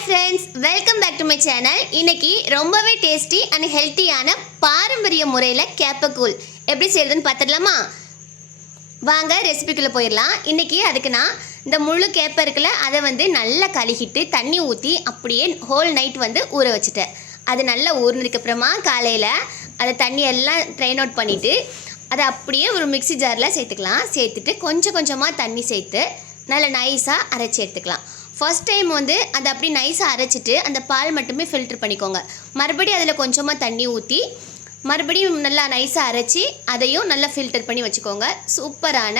Hi friends, welcome back to my channel. இன்னைக்கு ரொம்பவே tasty and ஹெல்த்தியான பாரம்பரிய முறையில் கேப்பக்கூழ் எப்படி செய்யறதுன்னு பார்த்துடலாமா? வாங்க ரெசிபிக்குள்ளே போயிடலாம். இன்றைக்கி அதுக்கு நான் இந்த முழு கேப்பை இருக்குல்ல, அதை நல்லா கழுகிட்டு தண்ணி ஊற்றி அப்படியே ஹோல் நைட் ஊற வச்சுட்டேன். அது நல்லா ஊறினதுக்கப்புறமா காலையில் அதை தண்ணியெல்லாம் ட்ரைன் அவுட் பண்ணிவிட்டு அதை அப்படியே ஒரு மிக்ஸி ஜாரில் சேர்த்துக்கலாம். சேர்த்துட்டு கொஞ்சம் கொஞ்சமாக தண்ணி சேர்த்து நல்லா நைஸாக அரைச்சி எடுத்துக்கலாம். ஃபர்ஸ்ட் டைம் அதை அப்படி நைஸாக அரைச்சிட்டு அந்த பால் மட்டுமே ஃபில்ட்ரு பண்ணிக்கோங்க. மறுபடியும் அதில் கொஞ்சமாக தண்ணி ஊற்றி மறுபடியும் நல்லா நைஸாக அரைச்சி அதையும் நல்லா ஃபில்டர் பண்ணி வச்சுக்கோங்க. சூப்பரான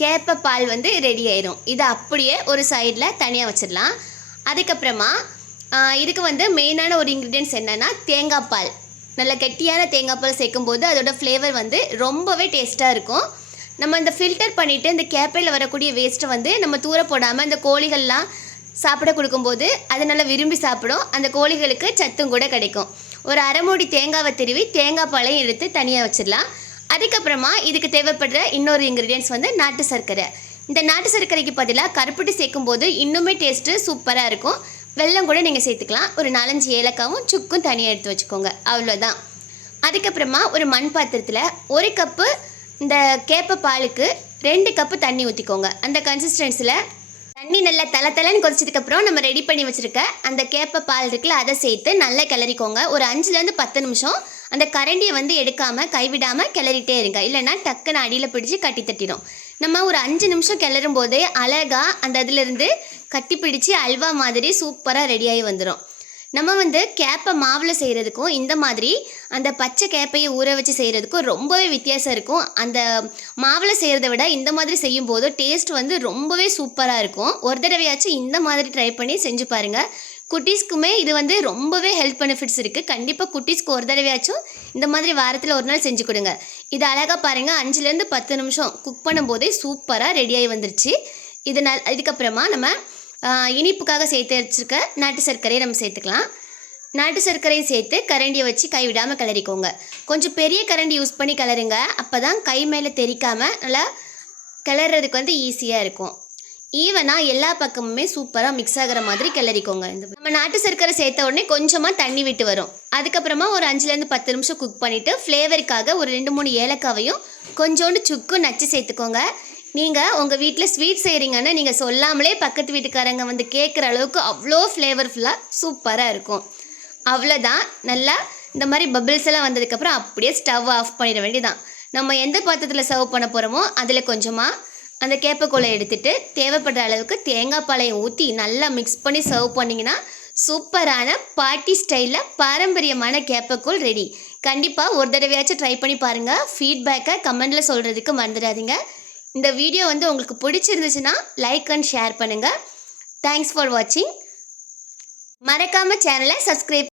கேப்பை பால் ரெடி ஆயிடும். இதை அப்படியே ஒரு சைடில் தனியாக வச்சிடலாம். அதுக்கப்புறமா இதுக்கு மெயினான ஒரு இன்க்ரீடியன்ட்ஸ் என்னென்னா தேங்காய் பால். நல்லா கெட்டியான தேங்காய் பால் சேர்க்கும்போது அதோட ஃப்ளேவர் ரொம்பவே டேஸ்ட்டாக இருக்கும். நம்ம இந்த ஃபில்டர் பண்ணிவிட்டு இந்த கேப்பையில் வரக்கூடிய வேஸ்ட்டை நம்ம தூர போடாமல் இந்த கோழிகள்லாம் சாப்பிட கொடுக்கும்போது அது நல்லா விரும்பி சாப்பிடும். அந்த கோழிகளுக்கு சத்தும் கூட கிடைக்கும். ஒரு அரை மூடி தேங்காவை திருவி தேங்காய் பாலையும் எடுத்து தனியாக வச்சிடலாம். அதுக்கப்புறமா இதுக்கு தேவைப்படுற இன்னொரு இன்க்ரீடியன்ட்ஸ் நாட்டு சர்க்கரை. இந்த நாட்டு சர்க்கரைக்கு பதிலாக கருப்பட்டி சேர்க்கும்போது இன்னுமே டேஸ்ட்டு சூப்பராக இருக்கும். வெல்லம் கூட நீங்கள் சேர்த்துக்கலாம். ஒரு 4-5 ஏலக்காவும் சுக்கும் தனியாக எடுத்து வச்சுக்கோங்க. அவ்வளோதான். அதுக்கப்புறமா ஒரு மண் பாத்திரத்தில் 1 கப்பு இந்த கேப்பை பாலுக்கு 2 கப்பு தண்ணி ஊற்றிக்கோங்க. அந்த கன்சிஸ்டன்சியில் தண்ணி நல்லா தலை கொதிச்சதுக்கப்புறம் நம்ம ரெடி பண்ணி வச்சுருக்க அந்த கேப்பை பால் இருக்குல்ல, அதை சேர்த்து நல்லா கிளறிக்கோங்க. ஒரு 5லேருந்து 10 நிமிஷம் அந்த கரண்டியை எடுக்காமல் கைவிடாமல் கிளறிட்டே இருங்க. இல்லைன்னா டக்குன்னு அடியில் பிடிச்சி கட்டி தட்டிடும். நம்ம ஒரு 5 நிமிஷம் கிளறும் போதே அழகாக அந்த இதிலிருந்து கட்டி பிடிச்சி அல்வா மாதிரி சூப்பராக ரெடியாகி வந்துடும். நம்ம கேப்பை மாவில் செய்கிறதுக்கும் இந்த மாதிரி அந்த பச்சை கேப்பையை ஊற வச்சு செய்கிறதுக்கும் ரொம்பவே வித்தியாசம் இருக்கும். அந்த மாவில் செய்கிறத விட இந்த மாதிரி செய்யும்போது டேஸ்ட் ரொம்பவே சூப்பராக இருக்கும். ஒரு தடவையாச்சும் இந்த மாதிரி ட்ரை பண்ணி செஞ்சு பாருங்கள். குட்டீஸ்க்குமே இது ரொம்பவே ஹெல்த் பெனிஃபிட்ஸ் இருக்குது. கண்டிப்பாக குட்டீஸ்க்கு ஒரு தடவையாச்சும் இந்த மாதிரி வாரத்தில் ஒரு நாள் செஞ்சு கொடுங்க. இது அழகாக பாருங்கள், 5லேருந்து 10 நிமிஷம் குக் பண்ணும்போதே சூப்பராக ரெடியாகி வந்துருச்சு. இதுக்கப்புறமா நம்ம இனிப்புக்காக சேர்த்து வச்சுருக்க நாட்டு சர்க்கரையை நம்ம சேர்த்துக்கலாம். நாட்டு சர்க்கரையை சேர்த்து கரண்டியை வச்சு கைவிடாமல் கிளறிக்கோங்க. கொஞ்சம் பெரிய கரண்டி யூஸ் பண்ணி கிளறுங்க. அப்போ தான் கை மேலே தெரிக்காமல் நல்லா கிளறதுக்கு ஈஸியாக இருக்கும். ஈவனாக எல்லா பக்கமுமே சூப்பராக மிக்ஸ் ஆகிற மாதிரி கிளறிக்கோங்க. நம்ம நாட்டு சர்க்கரை சேர்த்த உடனே கொஞ்சமாக தண்ணி விட்டு வரும். அதுக்கப்புறமா ஒரு 5லேருந்து 10 நிமிஷம் குக் பண்ணிவிட்டு ஃப்ளேவருக்காக ஒரு 2-3 ஏலக்காவையும் கொஞ்சோண்டு சுக்கும் நச்சு சேர்த்துக்கோங்க. நீங்கள் உங்கள் வீட்டில் ஸ்வீட் செய்கிறீங்கன்னா நீங்கள் சொல்லாமலே பக்கத்து வீட்டுக்காரங்க கேட்குற அளவுக்கு அவ்வளோ ஃப்ளேவர்ஃபுல்லாக சூப்பராக இருக்கும். அவ்வளோதான். நல்லா இந்த மாதிரி பபிள்ஸ் எல்லாம் வந்ததுக்கப்புறம் அப்படியே ஸ்டவ் ஆஃப் பண்ணிட வேண்டியதான். நம்ம எந்த பாத்திரத்தில் சர்வ் பண்ண போகிறோமோ அதில் கொஞ்சமாக அந்த கேப்பைக்கூழை எடுத்துகிட்டு தேவைப்படுற அளவுக்கு தேங்காய் பாலையை ஊற்றி நல்லா மிக்ஸ் பண்ணி சர்வ் பண்ணிங்கன்னா சூப்பரான பார்ட்டி ஸ்டைலில் பாரம்பரியமான கேப்பைக்கூழ் ரெடி. கண்டிப்பாக ஒரு தடவையாச்சும் ட்ரை பண்ணி பாருங்கள். ஃபீட்பேக்கை கமெண்டில் சொல்கிறதுக்கு மறந்துடாதீங்க. இந்த வீடியோ உங்களுக்கு பிடிச்சிருந்துச்சுன்னா லைக் அண்ட் ஷேர் பண்ணுங்கள். தேங்க்ஸ் ஃபார் வாட்சிங். மறக்காமல் சேனலை சப்ஸ்கிரைப்